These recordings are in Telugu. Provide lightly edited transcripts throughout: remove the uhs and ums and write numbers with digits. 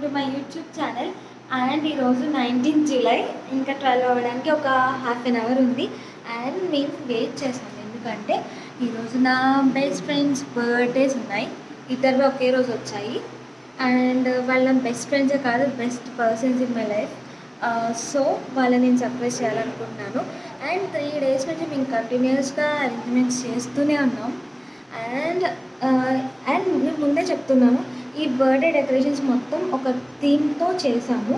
Welcome to my YouTube channel. And ఈరోజు 19 జూలై, ఇంకా 12 అవ్వడానికి ఒక హాఫ్ అన్ అవర్ ఉంది. అండ్ మేము వెయిట్ చేసాము ఎందుకంటే ఈరోజు నా బెస్ట్ ఫ్రెండ్స్ బర్త్డేస్ ఉన్నాయి. ఇద్దరు ఒకే రోజు వచ్చాయి. అండ్ వాళ్ళ బెస్ట్ ఫ్రెండ్సే కాదు, best persons in my life. So వాళ్ళని నేను సర్ప్రైజ్ చేయాలనుకుంటున్నాను. అండ్ 3 days నుంచి మేము కంటిన్యూస్గా అరేంజ్మెంట్స్ చేస్తూనే ఉన్నాం. అండ్ మేము ముందే చెప్తున్నాను, ఈ బర్త్డే డెకరేషన్స్ మొత్తం ఒక థీమ్తో చేసాము.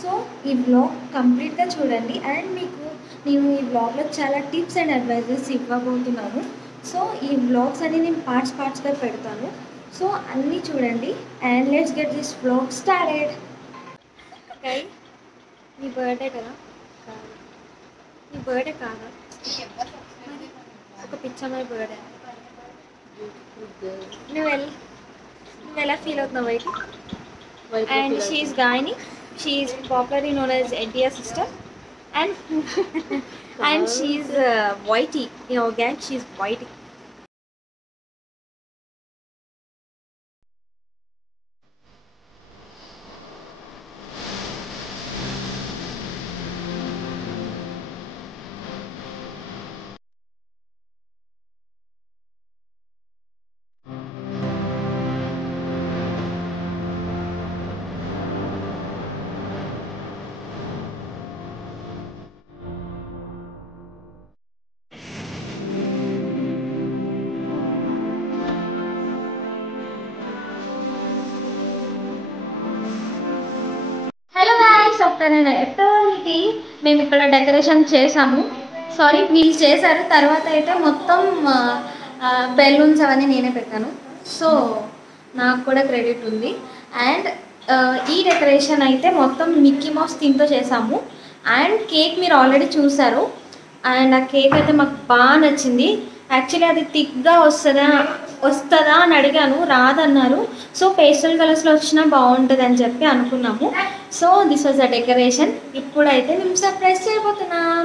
సో ఈ బ్లాగ్ కంప్లీట్గా చూడండి. అండ్ మీకు నేను ఈ బ్లాగ్లో చాలా టిప్స్ అండ్ అడ్వైజెస్ ఇవ్వబోతున్నాను. సో ఈ బ్లాగ్స్ అన్ని నేను పార్ట్స్గా పెడతాను. సో అన్నీ చూడండి. And let's get this blog started. Okay, నీ బర్త్డే కదా? కాదు, నీ బర్త్డే కాదా? ఒక పిచ్చమ్మాయి బర్త్డే. నువ్వు ఎలా ఫీల్ అవుతున్నావు వైకి? అండ్ షీఈస్ గాయని, she's popularly known as NTR sister. And she's YT in our gang. She's YT. Hello guys, నేను ఎప్పటికి మేము ఇక్కడ డెకరేషన్ చేసాము. సారీ, వీళ్ళు చేశారు. తర్వాత అయితే మొత్తం బెలూన్స్ అవన్నీ నేనే పెట్టాను. సో నాకు కూడా క్రెడిట్ ఉంది. అండ్ ఈ డెకరేషన్ అయితే మొత్తం మిక్కీ మౌస్ థీమ్తో చేసాము. అండ్ కేక్ మీరు ఆల్రెడీ చూసారు. అండ్ ఆ కేక్ అయితే మాకు బాగా నచ్చింది. యాక్చువల్లీ అది థిక్గా వస్తుందా అని అడిగాను, రాదన్నారు. సో పేస్టల్ కలర్స్లో వచ్చినా బాగుంటుంది అని చెప్పి అనుకున్నాము. So this was a decoration. ఇప్పుడైతే మేము సర్ప్రైజ్ చేయబోతున్నాం.